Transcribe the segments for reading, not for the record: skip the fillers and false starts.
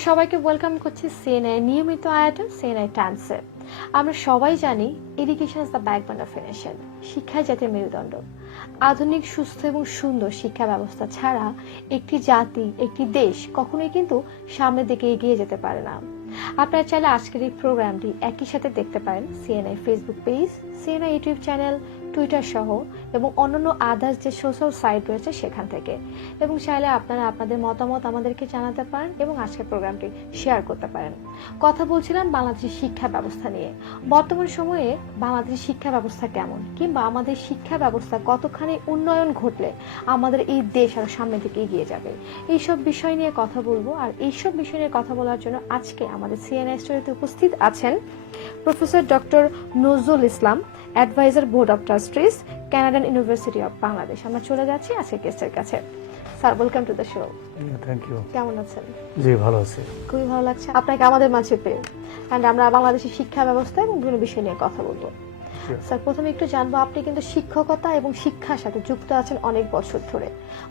আপনাদের সবাইকে ওয়েলকাম করছি সিএনআই নিয়মিত আয়োজন সিএনআই টাইমসে। আমরা সবাই জানি education is the backbone of a nation. শিক্ষাই জাতির মেরুদণ্ড। আধুনিক সুস্থ এবং সুন্দর শিক্ষা ব্যবস্থা ছাড়া একটি জাতি একটি দেশ কখনোই কিন্তু সামনের দিকে এগিয়ে যেতে পারে না। আপনারা চাইলে আজকের এই প্রোগ্রামটি একই সাথে দেখতে পারেন CNI Facebook page, CNI YouTube channel, Twitter সহ এবং অন্যান্য আদার্স যে সোশ্যাল সাইট রয়েছে সেখান থেকে। এবং চাইলে আপনারা আপনাদের মতামত আমাদেরকে জানাতে পারেন এবং আজকের প্রোগ্রামটি শেয়ার করতে পারেন। কথা বলছিলাম বাংলাদেশের শিক্ষা ব্যবস্থা নিয়ে। বর্তমান সময়ে বাংলাদেশের শিক্ষা ব্যবস্থা কেমন, কিংবা আমাদের শিক্ষা ব্যবস্থা কতখানি উন্নয়ন ঘটলে আমাদের এই দেশ আরো সামনের দিকে এগিয়ে যাবে, এইসব বিষয় নিয়ে কথা বলবো। আর এইসব বিষয় নিয়ে কথা বলার জন্য আজকে আমাদের সিএনআই স্টুডিওতে উপস্থিত আছেন professor doctor Nazrul Islam, advisor board of trustees, Canadian University of Bangladesh. আমরা চলে যাচ্ছি আজকে গেস্টের কাছে। Sir, welcome to the show. Thank you. কেমন আছেন? জি, ভালো আছি। খুবই ভালো লাগছে আপনাকে আমাদের মাঝে পেয়ে। অ্যান্ড আমরা বাংলাদেশের শিক্ষা ব্যবস্থা এবং বিভিন্ন বিষয় নিয়ে কথা বলবো। স্যার, প্রথমে একটু জানবো, আপনি কিন্তু শিক্ষকতা এবং শিক্ষার সাথে যুক্ত আছেন অনেক বছর ধরে।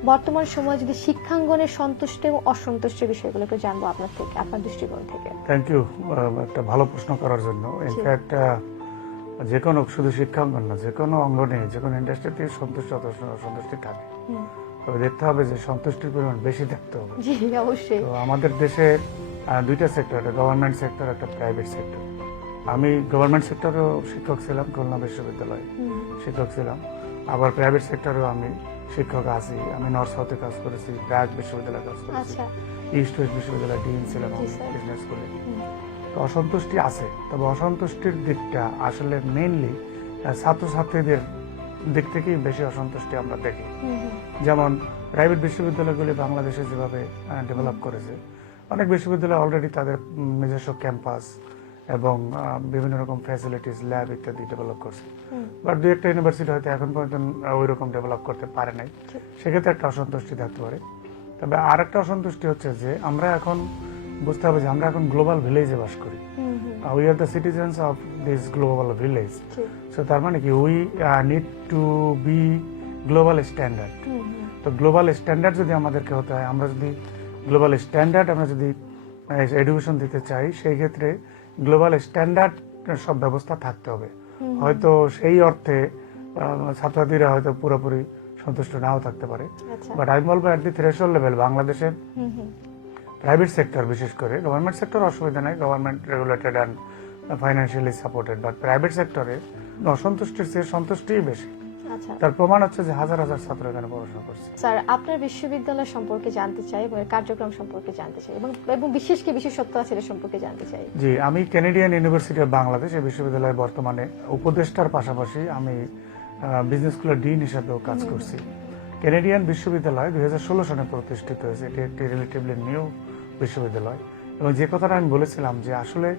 বর্তমান সময়ে যদি শিক্ষাঙ্গনের সন্তুষ্ট এবং অসন্তুষ্টের বিষয়গুলো একটু জানবো আপনার থেকে, আপনার দৃষ্টিকোণ থেকে। থ্যাংক ইউ একটা ভালো প্রশ্ন করার জন্য। ইনফ্যাক্ট যে কোনো শুধু শিক্ষাঙ্গন না, যে কোনো অঙ্গনে যে কোনো ইন্ডাস্ট্রিতে অসন্তুষ্টি থাকে, তবে দেখতে হবে যে সন্তুষ্টির পরিমাণ বেশি থাকতে হবে। জি, অবশ্যই। তো আমাদের দেশে দুইটা সেক্টর, একটা গভর্নমেন্ট সেক্টর, একটা প্রাইভেট সেক্টর। আমি গভর্নমেন্ট সেক্টরেও শিক্ষক ছিলাম, খুলনা বিশ্ববিদ্যালয়ে শিক্ষক ছিলাম। আবার প্রাইভেট সেক্টরেও আমি শিক্ষক আছি। আমি নর্থ সাউথে কাজ করেছি, ব্র্যাক বিশ্ববিদ্যালয়ে কাজ করেছি, ইস্ট ওয়েস্ট বিশ্ববিদ্যালয়ে ডিন ছিলাম বিজনেস স্কুলে। তো অসন্তুষ্টি আছে, তবে অসন্তুষ্টির দিকটা আসলে মেইনলি ছাত্রছাত্রীদের দিক থেকেই বেশি অসন্তুষ্টি আমরা দেখি। যেমন প্রাইভেট বিশ্ববিদ্যালয়গুলি বাংলাদেশে যেভাবে ডেভেলপ করেছে, অনেক বিশ্ববিদ্যালয় অলরেডি তাদের নিজস্ব ক্যাম্পাস এবং বিভিন্ন রকম ফ্যাসিলিটিস, ল্যাব ইত্যাদি ডেভেলপ করছে। বাট দু একটা ইউনিভার্সিটি হয়তো এখন পর্যন্ত ওই রকম ডেভেলপ করতে পারে নাই, সেক্ষেত্রে একটা অসন্তুষ্টি থাকতে পারে। তবে আর একটা অসন্তুষ্টি হচ্ছে যে আমরা এখন বুঝতে হবে যে আমরা এখন গ্লোবাল ভিলেজে বাস করি। We are the citizens of this global village. So তার মানে কি we need to be global standard. তো গ্লোবাল স্ট্যান্ডার্ড যদি আমাদেরকে হতে হয়, আমরা যদি গ্লোবাল স্ট্যান্ডার্ড আমরা যদি এডুকেশন দিতে চাই, সেই ক্ষেত্রে গ্লোবাল স্ট্যান্ডার্ড সব ব্যবস্থা থাকতে হবে। হয়তো সেই অর্থে ছাত্রছাত্রীরা হয়তো পুরোপুরি সন্তুষ্ট নাও থাকতে পারে, বাট আমি বলবো অ্যাট দি থ্রেশহোল্ড লেভেল বাংলাদেশে প্রাইভেট সেক্টর, বিশেষ করে গভর্নমেন্ট সেক্টর অসুবিধা নাই, government regulated and financially supported, but private সেক্টরে অসন্তুষ্টির চেয়ে সন্তুষ্টিই বেশি। তার প্রমাণ হচ্ছে যে হাজার হাজার ছাত্র এখানে পড়াশোনা করছে। স্যার, আপনার বিশ্ববিদ্যালয় সম্পর্কে জানতে চাই এবং কার্যক্রম সম্পর্কে জানতে চাই এবং বিশেষ কি বিশেষত্ব আছে এর সম্পর্কে জানতে চাই। জি, আমি কানাডিয়ান ইউনিভার্সিটি অফ বাংলাদেশ এই বিশ্ববিদ্যালয়ে বর্তমানে উপদেষ্টার পাশাপাশি আমি বিজনেস স্কুলের ডিন হিসেবেও কাজ করছি। কানাডিয়ান বিশ্ববিদ্যালয় 2016 সনে প্রতিষ্ঠিত হয়েছে। এটি একটি রিলেটিভলি নিউ বিশ্ববিদ্যালয় এবং যে কথাটা আমি বলেছিলাম যে আসলে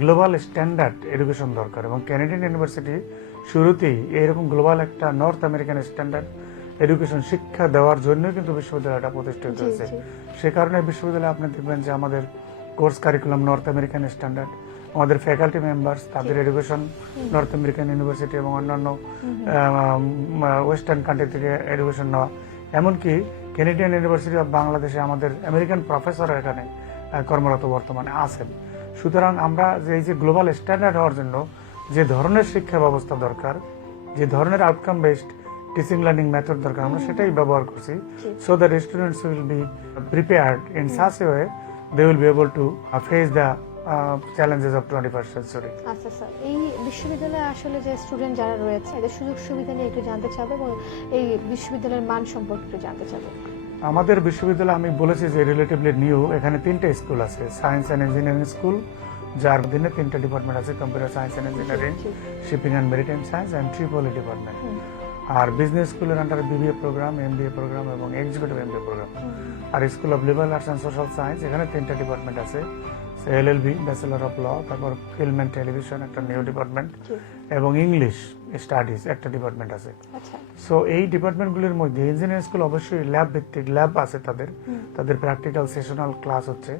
গ্লোবাল স্ট্যান্ডার্ড এডুকেশন দরকার, এবং কানাডিয়ান ইউনিভার্সিটি শুরুতেই এরকম গ্লোবাল একটা নর্থ আমেরিকান স্ট্যান্ডার্ড এডুকেশন শিক্ষা দেওয়ার জন্য কিন্তু বিশ্ববিদ্যালয়টা প্রতিষ্ঠিত হয়েছে। সে কারণে বিশ্ববিদ্যালয়ে আপনি দেখবেন যে আমাদের course curriculum north American standard, আমাদের ফ্যাকাল্টি মেম্বার্স তাদের এডুকেশন নর্থ আমেরিকান ইউনিভার্সিটি এবং অন্যান্য ওয়েস্টার্ন কান্ট্রি থেকে এডুকেশন নেওয়া। এমনকি কানাডিয়ান ইউনিভার্সিটি অফ বাংলাদেশে আমাদের আমেরিকান প্রফেসর এখানে কর্মরত বর্তমানে আছেন। সুতরাং আমরা যে এই যে গ্লোবাল স্ট্যান্ডার্ড হওয়ার জন্য যে ধরনের শিক্ষা ব্যবস্থা দরকার, যে ধরনের outcome based teaching learning method দরকার, আমরা সেটাই ব্যবহার করছি। So that students will be prepared in such a way they will be able to face the challenges of 21st century। আচ্ছা স্যার, এই বিশ্ববিদ্যালয়ে আসলে যে স্টুডেন্ট যারা রয়েছে এদের সুযোগ সুবিধা নিয়ে একটু জানতে চাবো এবং এই বিশ্ববিদ্যালয়ের মান সম্পর্কে একটু জানতে চাবো। আমাদের বিশ্ববিদ্যালয় আমি বলেছি যে রিলেটিভলি নিউ। এখানে 3টে স্কুল আছে। সায়েন্স অ্যান্ড ইঞ্জিনিয়ারিং স্কুল, যার দিনে 3টে ডিপার্টমেন্ট আছে, computer science and engineering, shipping and maritime science and triple E department. আর বিজনেস স্কুলের আন্ডারে বিবিএ প্রোগ্রাম, এমবিএ প্রোগ্রাম এবং এক্সিকিউটিভ এমবিএ প্রোগ্রাম। আর school of liberal arts and social science, এখানে 3টে ডিপার্টমেন্ট আছে, এলএলবি, ব্যাচেলর অফ ল, তারপর film and television একটা নিউ ডিপার্টমেন্ট, এবং ইংলিশ স্টাডিজ একটা ডিপার্টমেন্ট আছে। সো এই ডিপার্টমেন্টগুলির মধ্যে ইঞ্জিনিয়ারিং স্কুল অবশ্যই ল্যাব ভিত্তিক, ল্যাব আছে তাদের প্র্যাকটিক্যাল সেশনাল ক্লাস হচ্ছে,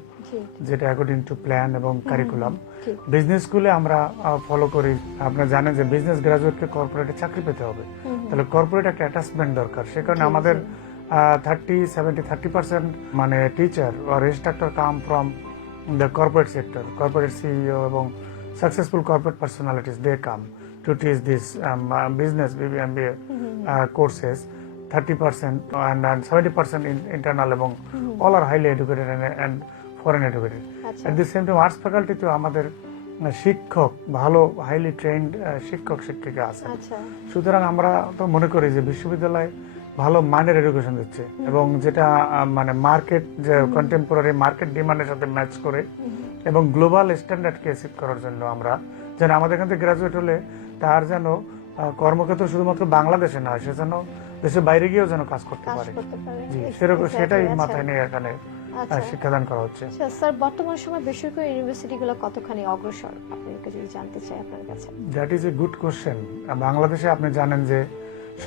যেটা অ্যাকর্ডিং টু প্ল্যান এবং কারিকুলাম। বিজনেস স্কুলে আমরা ফলো করি, আপনারা জানেন যে বিজনেস গ্রাজুয়েটকে কর্পোরেটে চাকরি পেতে হবে, তাহলে কর্পোরেট একটা অ্যাটাচমেন্ট দরকার। সে কারণে আমাদের 30% মানে teacher or instructor come from the corporate sector, corporate CEO এবং successful corporate personalities, they come to teach this business BBMBA courses. 30% and 70% internal এবং all are highly educated and foreign educated. আচ্ছা। At the same time arts faculty তো আমাদের শিক্ষক ভালো highly trend শিক্ষক শিক্ষিকা আছে। আচ্ছা। সুতরাং আমরা তো মনে করি যে বিশ্ববিদ্যালয় ভালো মানের এডুকেশন দিচ্ছে এবং যেটা মানে মার্কেট যে কন্টেম্পোরারি মার্কেট ডিমান্ডের সাথে ম্যাচ করে এবং গ্লোবাল স্ট্যান্ডার্ডকে সেট করার জন্য আমরা যেন আমাদের এখান থেকে গ্রাজুয়েট হলে তার যেন কর্মক্ষেত্র শুধুমাত্র বাংলাদেশে নয়, সে যেন দেশের বাইরে গিয়েও যেন কাজ করতে পারে। জি, সেরকম সেটাই মাথায় নিয়ে এখানে শিক্ষাদান করা হচ্ছে। স্যার, বর্তমান সময় বেসরকারি ইউনিভার্সিটিগুলো কতখানি অগ্রসর আপনাকে যদি জানতে চাই আপনার কাছে? That is a good question. বাংলাদেশে আপনি জানেন যে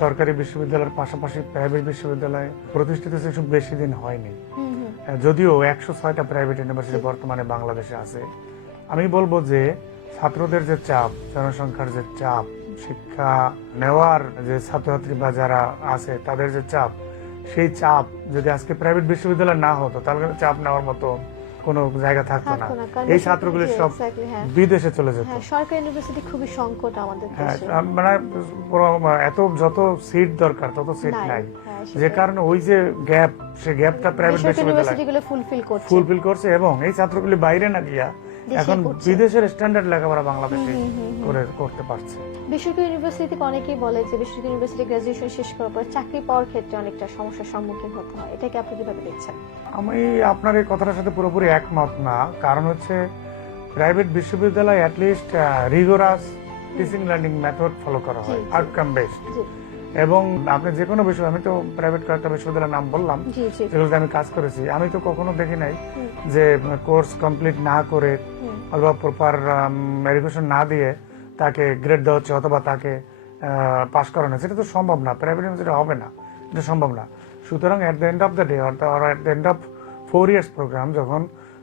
সরকারি বিশ্ববিদ্যালয়ের পাশাপাশি প্রাইভেট বিশ্ববিদ্যালয় প্রতিষ্ঠিত হয়েছে খুব বেশি দিন হয়নি, যদিও 106টা প্রাইভেট ইউনিভার্সিটি বর্তমানে বাংলাদেশে আছে। আমি বলবো যে ছাত্রদের যে চাপ, জনসংখ্যার যে চাপ, শিক্ষা নেওয়ার যে ছাত্রছাত্রী বা যারা আছে তাদের যে চাপ, সেই চাপ যদি আজকে প্রাইভেট বিশ্ববিদ্যালয় না হতো তাহলে চাপ নেওয়ার মতো কোনো জায়গা থাকতো না। এই ছাত্রগুলি সব বিদেশে চলে যেত। সরকারি ইউনিভার্সিটি খুবই সংকট আমাদের দেশে, মানে এত যত সিট দরকার তত সিট নাই, যে কারণে ওই যে গ্যাপ, সে গ্যাপটা প্রাইভেট বিশ্ববিদ্যালয় ফুলফিল করছে এবং এই ছাত্রগুলি বাইরে না গিয়া এখন বিদেশের স্ট্যান্ডার্ড লেখাপড়া বাংলাদেশে করতে পারছে। বেসরকারি ইউনিভার্সিটি অনেকেই বলে যে বেসরকারি ইউনিভার্সিটি গ্রাজুয়েশন শেষ করার পর চাকরি পাওয়ার ক্ষেত্রে অনেকটা সমস্যার সম্মুখীন হতে হয়, এটাকে আপনি কিভাবে দেখছেন? আমি আপনার এই কথাটার সাথে পুরোপুরি একমত না। কারণ হচ্ছে প্রাইভেট বিশ্ববিদ্যালয় at least rigorous teaching learning method follow করা হয়, আউটকাম বেসড। এবং আপনি যে কোনো বিষয়, আমি তো প্রাইভেট কয়েকটা বিশ্ববিদ্যালয়ের নাম বললাম যেগুলোতে আমি কাজ করেছি, আমি তো কখনো দেখি নাই যে কোর্স কমপ্লিট না করে অথবা প্রপার এডুকেশন না দিয়ে তাকে গ্রেড দেওয়া হচ্ছে অথবা তাকে পাস করানো, সেটা তো সম্ভব না, প্রাইভেট ইউনিভার্সিটি হবে না, এটা সম্ভব না। সুতরাং at the end of the day or at the end of 4 years programme যখন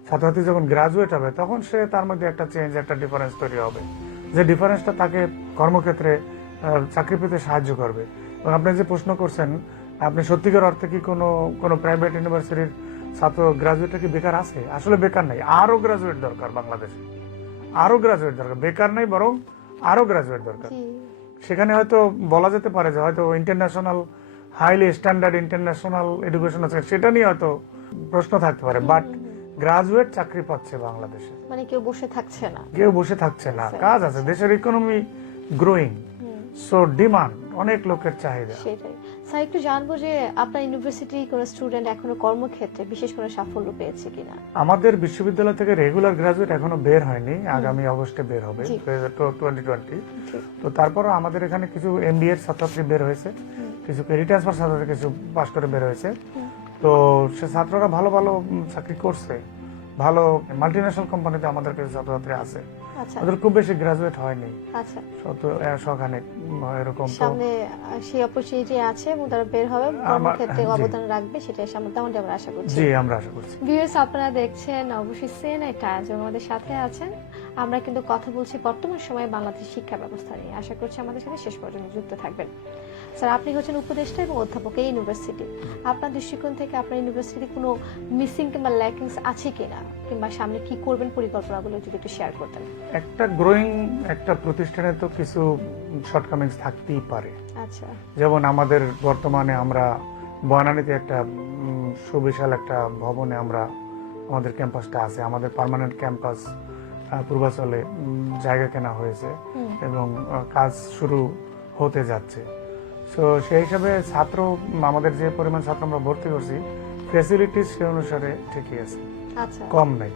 ছাত্রছাত্রী যখন গ্রাজুয়েট হবে তখন সে তার মধ্যে একটা চেঞ্জ, একটা ডিফারেন্স তৈরি হবে, যে ডিফারেন্সটা তাকে কর্মক্ষেত্রে চাকরি পেতে সাহায্য করবে। এবং আপনি যে প্রশ্ন করছেন, আপনি সত্যিকার অর্থে কি কোনো প্রাইভেট ইউনিভার্সিটির ছাত্র গ্রাজুয়েটটা কি বেকার আছে? আসলে বেকার নাই, আরো গ্রাজুয়েট দরকার বাংলাদেশে, আরো গ্রাজুয়েট দরকার, বেকার নাই বরং আরো গ্রাজুয়েট দরকার। সেখানে হয়তো বলা যেতে পারে যে হয়তো international highly standard international education আছে, সেটা নিয়ে হয়তো প্রশ্ন থাকতে পারে, বাট গ্রাজুয়েট চাকরি পাচ্ছে বাংলাদেশে, মানে কেউ বসে থাকছে না, কেউ বসে থাকছে না, কাজ আছে, দেশের ইকোনমি গ্রোয়িং, সো ডিমান্ড, অনেক লোকের চাহিদা। সেটাই। স্যার, একটু জানবো যে আপনার ইউনিভার্সিটি কোন স্টুডেন্ট এখনো কর্মক্ষেত্রে বিশেষ করে সাফল্য পেয়েছে কিনা? আমাদের বিশ্ববিদ্যালয় থেকে রেগুলার গ্রাজুয়েট এখনো বের হয়নি, আগামী অগস্টে বের হবে 2020। তো তারপরও আমাদের এখানে কিছু এমবিএ এর ছাত্রছাত্রী বের হয়েছে, কিছু ক্রেডিট ট্রান্সফার ছাত্রছাত্রী কিছু পাস করে বের হয়েছে। তো সে ছাত্ররা ভালো ভালো চাকরি করছে, ভালো মাল্টিন্যাশনাল কোম্পানিতে আমাদের কিছু ছাত্রছাত্রী আছে, ওদের খুব বেশি গ্রাজুয়েট হয়নি, শখানেক এরকম। সামনে সেই অপরচুনিটি আছে এবং তারা বের হবে, কর্মক্ষেত্রে অবদান রাখবে, সেটাই তেমনটি আমরা আশা করছি। জি, আমরা আশা করছি। ভিউয়ার্স, আপনারা দেখছেন অবশ্যই সিএনআই টাইমস, আমাদের সাথে আছেন। আমরা কিন্তু কথা বলছি বর্তমান সময়ে বাংলাদেশের শিক্ষা ব্যবস্থা নিয়ে। আশা করছি আমাদের সাথে শেষ পর্যন্ত যুক্ত থাকবেন। স্যার, আপনি হচ্ছেন উপদেষ্টা এবং অধ্যাপক এই ইউনিভার্সিটি। আপনার দৃষ্টিকোণ থেকে আপনার ইউনিভার্সিটি কোনো মিসিং কিংবা ল্যাকিংস আছে কিনা, কিংবা সামনে কি করবেন পরিকল্পনাগুলো যদি একটু শেয়ার করতেন। একটা গ্রোয়িং একটা প্রতিষ্ঠানে তো কিছু শর্টকামিংস থাকতেই পারে। আচ্ছা। যেমন আমাদের বর্তমানে আমরা বনানীতে একটা সুবিশাল একটা ভবনে আমরা আমাদের ক্যাম্পাসটা আছে, আমাদের পার্মানেন্ট ক্যাম্পাস পূর্বাচলে জায়গা কেনা হয়েছে এবং কাজ শুরু হতে যাচ্ছে। সো সেই হিসাবে ছাত্র, আমাদের যে পরিমাণ ছাত্র আমরা ভর্তি করছি, ফ্যাসিলিটিস সে অনুসারে ঠিকই আছে, কম নাই।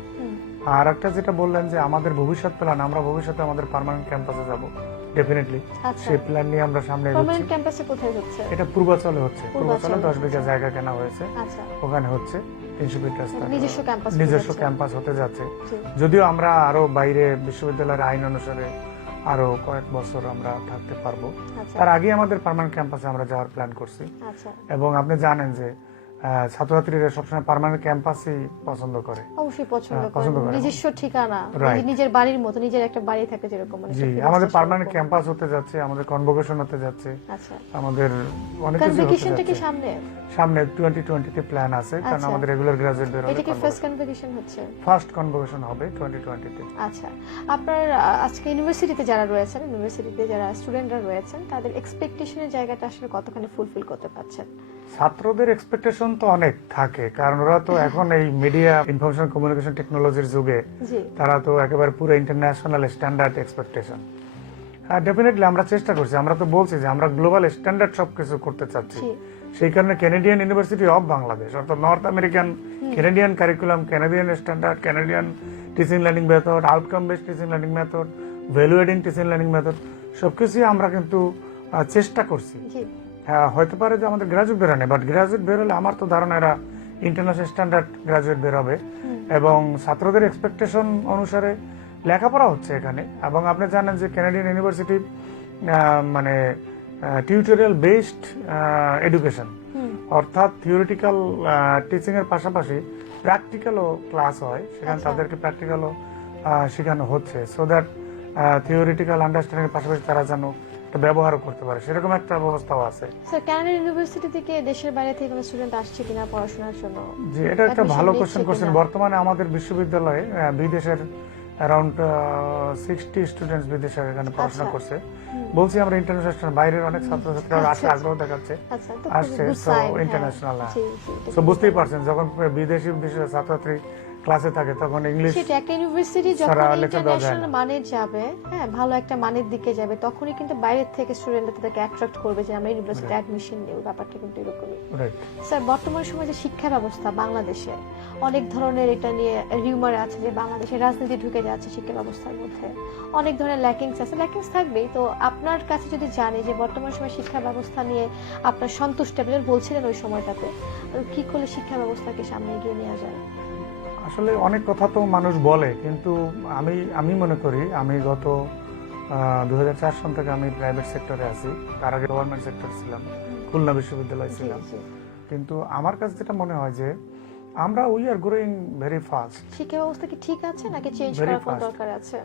আর একটা যেটা বললেন যে আমাদের ভবিষ্যৎ প্ল্যান, আমরা ভবিষ্যতে আমাদের পার্মানেন্ট ক্যাম্পাসে যাব ডেফিনেটলি, সেই প্ল্যান নিয়ে আমরা সামনে এগোচ্ছি। পার্মানেন্ট ক্যাম্পাসে কোথায় হচ্ছে? এটা পূর্বাচলে হচ্ছে, পূর্বাচলে 10 বিঘা জায়গা কেনা হয়েছে, ওখানে হচ্ছে 300 ফিট রাস্তা, নিজস্ব ক্যাম্পাস হতে যাচ্ছে। যদিও আমরা আরো বাইরে বিশ্ববিদ্যালয়ের আইন অনুসারে আরো কয়েক বছর আমরা থাকতে পারবো, তার আগে আমাদের পার্মানেন্ট ক্যাম্পাসে আমরা যাওয়ার প্ল্যান করছি। এবং আপনি জানেন যে ছাত্রছাত্রীরা সবসময় পার্মানেন্ট ক্যাম্পাসই পছন্দ করে। অবশ্যই পছন্দ পছন্দ করে করে। নিজস্ব ঠিকানা, Right. নিজের বাড়ির মতো, নিজের একটা বাড়ি থাকে যেরকম মানে জি, একটা আমাদের ফিলিংস পার্মানেন্ট সেরকম। ক্যাম্পাস হতে যাচ্ছে, আমাদের কনভোকেশন হতে যাচ্ছে, আচ্ছা, আমাদের অনেক কিছু হতে কনভোকেশনটা কি যাচ্ছে। সামনে? সামনে 2020 তে প্ল্যান আছে, কারণ আচ্ছা। আমাদের রেগুলার গ্রাজুয়েট বের এটা কি হবে, ফার্স্ট কনভোকেশন হচ্ছে? ফার্স্ট কনভোকেশন হবে 2020 তে। আচ্ছা, আপনার আজকে ইউনিভার্সিটিতে যারা রয়েছেন, ইউনিভার্সিটিতে যারা স্টুডেন্টরা রয়েছেন, তাদের এক্সপেকটেশনের জায়গাটা আসলে কতখানি ফুলফিল করতে পারছেন? ছাত্রদের এক্সপেকটেশন তো অনেক থাকে, কারণ ওরা তো এখন এই মিডিয়া ইনফরমেশন কমিউনিকেশন টেকনোলজির যুগে জি, তারা তো একেবারে পুরো ইন্টারন্যাশনাল স্ট্যান্ডার্ড এক্সপেকটেশন। হ্যাঁ, ডেফিনেটলি আমরা চেষ্টা করছি, আমরা তো বলছি যে আমরা গ্লোবাল স্ট্যান্ডার্ড সবকিছু করতে চাচ্ছি। জি, সেই কারণে ক্যানাডিয়ান ইউনিভার্সিটি অফ বাংলাদেশ, অর্থাৎ north American Canadian curriculum, Canadian standard, Canadian teaching learning method, outcome based teaching learning method, value adding teaching learning method, সবকিছুই আমরা কিন্তু চেষ্টা করছি। জি, হ্যাঁ, হতে পারে যে আমাদের গ্রাজুয়েট বেরোনে, বাট গ্রাজুয়েট বেরোলে আমার তো ধারণা এরা ইন্টারন্যাশনাল স্ট্যান্ডার্ড গ্রাজুয়েট বেরোবে, এবং ছাত্রদের এক্সপেকটেশন অনুসারে লেখাপড়া হচ্ছে এখানে। এবং আপনি জানেন যে ক্যানাডিয়ান ইউনিভার্সিটি মানে টিউটোরিয়াল বেসড এডুকেশন, অর্থাৎ থিওরিটিক্যাল টিচিং এর পাশাপাশি প্র্যাকটিক্যালও ক্লাস হয়, সেখানে আচ্ছা। তাদেরকে প্র্যাকটিক্যালও শেখানো হচ্ছে, সো দ্যাট থিওরিটিক্যাল আন্ডারস্ট্যান্ডিং এর পাশাপাশি তারা যেন এটা ব্যবহারও করতে পারে, সেরকম একটা ব্যবস্থাও আছে। স্যার কানাডা ইউনিভার্সিটি থেকে দেশের বাইরে থেকে কোনো স্টুডেন্ট আসছে কিনা পড়াশোনার জন্য? যে এটা একটা Admission ভালো নিচ্ছে কোশ্চেন করছেন। কিনা? বর্তমানে আমাদের বিশ্ববিদ্যালয়ে বিদেশের অ্যারাউন্ড 60 স্টুডেন্টস বিদেশে এখানে পড়াশোনা আচ্ছা। করছে। বলছি আমরা ইন্টারন্যাশনাল, বাইরের অনেক ছাত্রছাত্রীরা আসে, আচ্ছা। আগ্রহ দেখাচ্ছে, আচ্ছা, তো আসছে, good সো sign, হ্যাঁ। ইন্টারন্যাশনাল। জি, জি, এটা সো খুবই বুঝতেই ভালো। পারছেন, যখন বিদেশি ছাত্রছাত্রী ক্লাসে থাকে তখন ইংলিশ সেটা একটা ইউনিভার্সিটি যখন ছাড়া লেখা দেওয়া যায় ইন্টারন্যাশনাল না। মানের যাবে, হ্যাঁ, ভালো একটা মানের দিকে যাবে, তখনই কিন্তু বাইরের থেকে স্টুডেন্টরা তাদেরকে অ্যাট্রাক্ট করবে যে আমরা ইউনিভার্সিটি অ্যাডমিশন নেব। ব্যাপারটা কিন্তু এরকমই। রাইট। স্যার বর্তমান সময়ে যে শিক্ষা ব্যবস্থা বাংলাদেশে, অনেক ধরনের এটা নিয়ে রিউমার আছে যে বাংলাদেশে রাজনীতি ঢুকে যাচ্ছে শিক্ষা ব্যবস্থার মধ্যে, অনেক ধরনের ল্যাকিংস আছে, ল্যাকিংস থাকবেই। তো আপনার কাছে যদি জানি যে বর্তমান সময় শিক্ষা ব্যবস্থা নিয়ে আপনার সন্তুষ্ট, আপনি যেটা বলছিলেন ওই সময়টাতে, কি করলে শিক্ষা ব্যবস্থাকে সামনে এগিয়ে নেওয়া যায়? আসলে অনেক কথা তো মানুষ বলে, কিন্তু আমি মনে করি, আমি গত 2004 সাল থেকে আমি প্রাইভেট সেক্টরে আছি, তার আগে গভর্নমেন্ট সেক্টর ছিলাম, খুলনা বিশ্ববিদ্যালয় জি, ছিলাম। জি। কিন্তু আমার কাছে যেটা মনে হয় যে আমরা we are growing very fast. শিক্ষা ব্যবস্থা কি ঠিক আছে নাকি চেঞ্জ Very করার কোনো fast. দরকার আছে?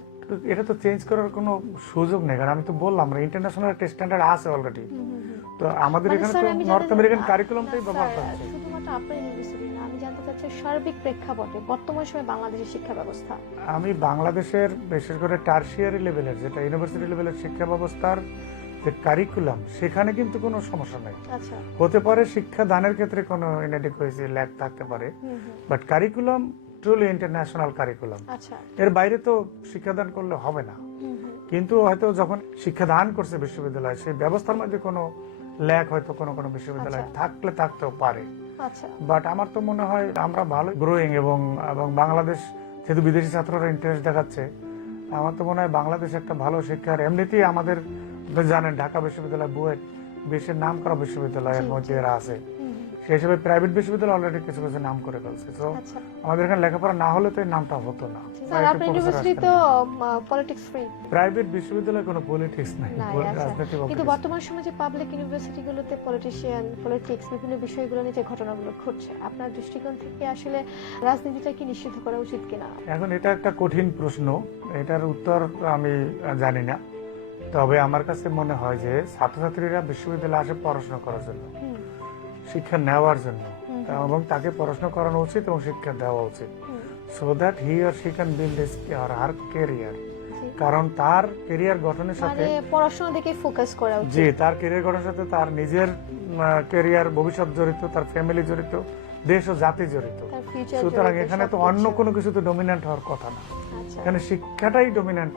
এটা তো চেঞ্জ করার কোনো সুযোগ নেই, কারণ আমি তো বললাম আমরা ইন্টারন্যাশনাল একটা স্ট্যান্ডার্ড আছে অলরেডি। তো আমাদের মানে এখানে স্যার, তো আমি নর্থ জানতে আমেরিকান চাই- কারিকুলামটাই না, ব্যবহার স্যার, করছে। শুধুমাত্র আপনার ইউনিভার্সিটি না, আমি জানতে চাচ্ছি সার্বিক প্রেক্ষাপটে বর্তমান সময়ে বাংলাদেশের শিক্ষা ব্যবস্থা। আমি বাংলাদেশের বিশেষ করে টার্সিয়ারি লেভেলের, যেটা ইউনিভার্সিটি লেভেলের শিক্ষা ব্যবস্থার যে কারিকুলাম, সেখানে কিন্তু কোনো সমস্যা নাই। আচ্ছা, হতে পারে শিক্ষা দানের ক্ষেত্রে কোনো ইনএডিকুয়েসি ল্যাক থাকতে পারে, but curriculum truly international curriculum. আচ্ছা, এর বাইরে তো শিক্ষাদান করলে হবে না। কিন্তু হয়তো যখন শিক্ষাদান করছে বিশ্ববিদ্যালয়, সেই ব্যবস্থার মধ্যে কোনো ল্যাক হয়তো কোনো কোনো বিশ্ববিদ্যালয় আচ্ছা। থাকতেও পারে। আচ্ছা, বাট আমার তো মনে হয় আমরা ভালো গ্রোয়িং, এবং বাংলাদেশ যেহেতু বিদেশি ছাত্ররা ইন্টারেস্ট দেখাচ্ছে, আমার তো মনে হয় বাংলাদেশ একটা ভালো শিক্ষার, এমনিতেই আমাদের আপনি জানেন ঢাকা বিশ্ববিদ্যালয় বুয়েট বিশ্বের নাম করা বিশ্ববিদ্যালয়ের জি, মধ্যে জি। এরা আছে, সেই হিসেবে প্রাইভেট বিশ্ববিদ্যালয় অলরেডি কিছু কিছু নাম করে ফেলছে। তো আচ্ছা। আমাদের এখানে লেখাপড়া না হলে তো এই নামটা হতো না। স্যার আপনার ইউনিভার্সিটি তো পলিটিক্স ফ্রি প্রাইভেট বিশ্ববিদ্যালয়ে কোনো পলিটিক্স নাই, নাই, আচ্ছা। রাজনীতি কিন্তু politics। বর্তমান সময়ে যে পাবলিক ইউনিভার্সিটিগুলোতে পলিটিক্স বিভিন্ন বিষয়গুলো নিয়ে যে ঘটনাগুলো ঘটছে, আপনার দৃষ্টিকোণ থেকে আসলে রাজনীতিটা কি নিষিদ্ধ করা উচিত কিনা? এখন এটা একটা কঠিন প্রশ্ন, এটার উত্তর আমি জানি না। তবে আমার কাছে মনে হয় যে ছাত্রছাত্রীরা বিশ্ববিদ্যালয়ে আসে পড়াশোনা করার জন্য, হুম, শিক্ষা নেওয়ার জন্য, হুম। এবং তাকে পড়াশোনা করানো উচিত এবং শিক্ষা দেওয়া উচিত, so that he or she can build his or her career. জি। কারণ তার ক্যারিয়ার গঠনের সাথে, মানে পড়াশোনার দিকে ফোকাস করা উচিত। জি, তার ক্যারিয়ার গঠনের সাথে তার নিজের ক্যারিয়ার, ভবিষ্যৎ জড়িত, তার ফ্যামিলি জড়িত, দেশ ও জাতি জড়িত। তার ফিউচার সুতরাং এখানে তো অন্য কোনো কিছু তো ডমিনেন্ট হওয়ার কথা না, আচ্ছা এখানে শিক্ষাটাই ডমিনেন্ট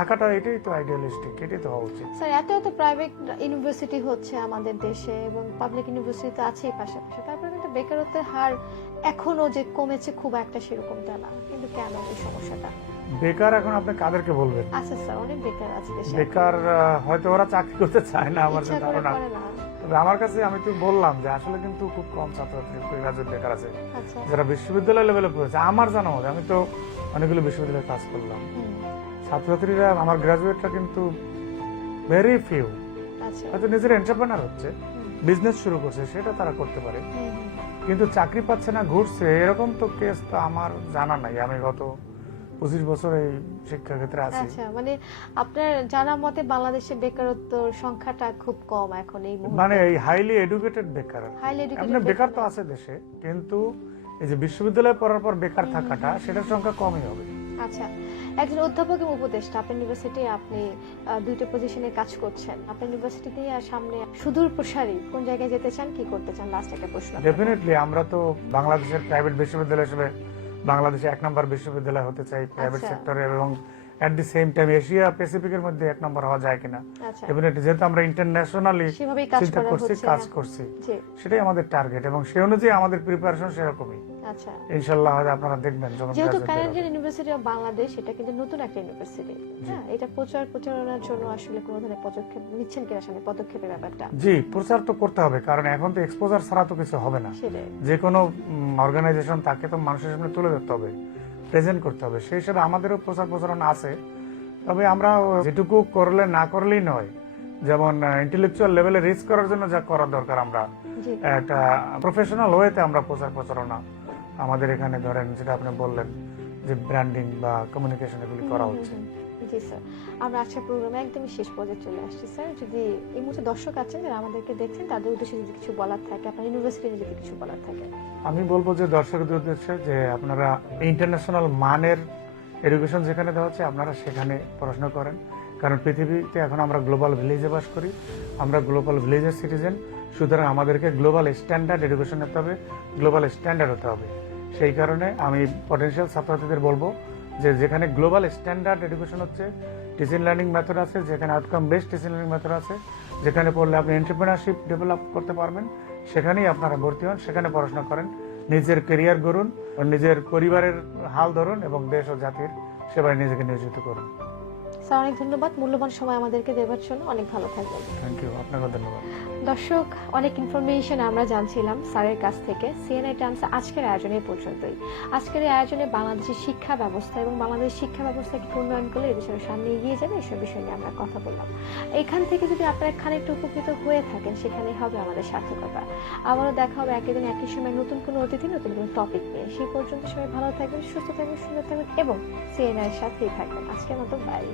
থাকাটা, এটাই তো আইডিয়ালিস্টিক, এটাই তো হওয়া উচিত। স্যার, এত এত প্রাইভেট ইউনিভার্সিটি হচ্ছে আমাদের দেশে এবং পাবলিক ইউনিভার্সিটি তো আছেই পাশাপাশি, তারপরে কিন্তু বেকারত্বের হার এখনো যে কমেছে খুব একটা সেরকমটা না, কিন্তু কেন এই সমস্যাটা? বেকার এখন আপনি কাদেরকে বলবেন? আচ্ছা স্যার, অনেক বেকার আছে দেশে, বেকার হয়তো ওরা চাকরি করতে চায় না, আমার যে ইচ্ছা করে ধারণা। করে না। তবে আমার কাছে, আমি তো বললাম যে আসলে কিন্তু খুব কম ছাত্রছাত্রী গ্রাজুয়েট বেকার আছে আচ্ছা, যারা বিশ্ববিদ্যালয় লেভেলে পড়েছে। আমার জানা মতে, আমি তো অনেকগুলো বিশ্ববিদ্যালয়ে কাজ করলাম, হুম, ছাত্রছাত্রীরা আমার গ্রাজুয়েটরা কিন্তু ভেরি ফিউ, আচ্ছা, হয়তো নিজের এন্টারপ্রেনার হচ্ছে, হুম, বিজনেস শুরু করছে, সেটা তারা করতে পারে। হুম, হুম। কিন্তু চাকরি পাচ্ছে না, ঘুরছে, এরকম তো কেস তো আমার জানা নাই। আমি গত 25 বছর এই শিক্ষাক্ষেত্রে আছি। আচ্ছা, মানে আপনার জানা মতে বাংলাদেশে বেকারত্বের সংখ্যাটা খুব কম এখন এই মুহূর্তে। মানে এই হাইলি এডুকেটেড বেকার, হাইলি এমনি এডুকেটেড বেকার তো আছে দেশে, কিন্তু এই যে বিশ্ববিদ্যালয়ে পড়ার পর বেকার থাকাটা, সেটার সংখ্যা কমই হবে। আচ্ছা, একজন অধ্যাপক এবং উপদেষ্টা, আপনার ইউনিভার্সিটি আপনি দুইটা পজিশনে কাজ করছেন। আপনার ইউনিভার্সিটিতে সামনে সুদূর প্রসারী কোন জায়গায় যেতে চান, কি করতে চান? লাস্ট একটা প্রশ্ন। ডেফিনেটলি আমরা তো বাংলাদেশের প্রাইভেট বিশ্ববিদ্যালয় হিসেবে বাংলাদেশে 1 নম্বর বিশ্ববিদ্যালয় হতে চাই প্রাইভেট আচ্ছা। সেক্টরে, এবং এট দি সেম টাইম এশিয়া প্যাসিফিকের মধ্যে 1 নম্বর হওয়া যায় কিনা। আচ্ছা, ডেফিনেটলি, যেহেতু আমরা ইন্টারন্যাশনালি সেভাবেই কাজ চিন্তা করা করছি, হচ্ছে। কাজ হ্যাঁ। করছি, জি, সেটাই আমাদের টার্গেট, এবং সেই অনুযায়ী আমাদের প্রিপারেশন সেরকমই। আচ্ছা। ইনশাআল্লাহ হয়তো আপনারা দেখবেন যখন যেহেতু graduate কানাডিয়ান হবে। ইউনিভার্সিটি অফ বাংলাদেশ, এটা কিন্তু নতুন একটা ইউনিভার্সিটি, হ্যাঁ, এটা প্রচারণার জন্য আসলে কোনো ধরনের পদক্ষেপ নিচ্ছেন কিনা, সামনে পদক্ষেপের ব্যাপারটা? জি, প্রচার তো করতে হবে, কারণ এখন তো এক্সপোজার ছাড়া তো কিছু হবে না। সেটাই। যে কোনো অর্গানাইজেশন তাকে তো মানুষের সামনে তুলে ধরতে হবে, প্রেজেন্ট করতে হবে। সেই হিসাবে আমাদেরও প্রচার প্রচারণা আছে, তবে আমরা যেটুকু করলে না করলেই নয়। যেমন ইন্টেলেকচুয়াল লেভেলে রিচ করার জন্য যা করা দরকার, আমরা জি, একটা প্রফেশনাল ওয়েতে আমরা প্রচার প্রচারণা আমাদের এখানে ধরেন, যেটা আপনি বললেন যে ব্র্যান্ডিং বা কমিউনিকেশন, এগুলি করা হচ্ছে। জি স্যার, আমরা আজকের প্রোগ্রামে একদমই শেষ পর্যায়ে চলে আসছি। স্যার, যদি এই মুহূর্তে দর্শক আছেন যারা আমাদেরকে দেখছেন, তাদের উদ্দেশ্যে যদি কিছু বলার থাকে, আপনার ইউনিভার্সিটি নিয়ে যদি কিছু বলার থাকে। আমি বলবো যে দর্শকদের উদ্দেশ্যে যে আপনারা ইন্টারন্যাশনাল মানের এডুকেশন যেখানে দেওয়া হচ্ছে, আপনারা সেখানে পড়াশোনা করেন। কারণ পৃথিবীতে এখন আমরা গ্লোবাল ভিলেজে বাস করি, আমরা গ্লোবাল ভিলেজের সিটিজেন। সুতরাং আমাদেরকে গ্লোবাল স্ট্যান্ডার্ড এডুকেশন নিতে হবে, গ্লোবাল স্ট্যান্ডার্ড হতে হবে। সেই কারণে আমি পটেনশিয়াল ছাত্রছাত্রীদের বলবো যে যেখানে গ্লোবাল স্ট্যান্ডার্ড এডুকেশন হচ্ছে, টিচিং লার্নিং মেথড আছে, যেখানে outcome based teaching learning method আছে, যেখানে পড়লে আপনি এন্টারপ্রেনারশিপ ডেভেলপ করতে পারবেন, সেখানেই আপনারা ভর্তি হন, সেখানে পড়াশোনা করেন, নিজের ক্যারিয়ার গড়ুন, নিজের পরিবারের হাল ধরুন, এবং দেশ ও জাতির সেবায় নিজেকে নিয়োজিত করুন। স্যার, অনেক ধন্যবাদ মূল্যবান সময় আমাদেরকে দেওয়ার জন্য। অনেক ভালো থাকবেন। থ্যাংক ইউ, আপনাকে ধন্যবাদ। দর্শক, অনেক ইনফরমেশন আমরা জানছিলাম স্যারের কাছ থেকে। সিএনআই টাইমস আজকের আয়োজনে এই পর্যন্তই। আজকের এই আয়োজনে বাংলাদেশের শিক্ষা ব্যবস্থা এবং বাংলাদেশের শিক্ষা ব্যবস্থাকে উন্নয়ন করলে এদেশের সামনে এগিয়ে যাবে, এসব বিষয় নিয়ে আমরা কথা বললাম। এখান থেকে যদি আপনারা খানিকটা উপকৃত হয়ে থাকেন, সেখানেই হবে আমাদের সার্থকতা। আবারও দেখা হবে একই দিন একই সময় নতুন কোনো অতিথি, নতুন কোনো টপিক নিয়ে। সেই পর্যন্ত সবাই ভালো থাকবেন, সুস্থ থাকবেন, সুন্দর থাকবেন এবং সিএনআই এর সাথেই থাকবেন। আজকের মতো বাই।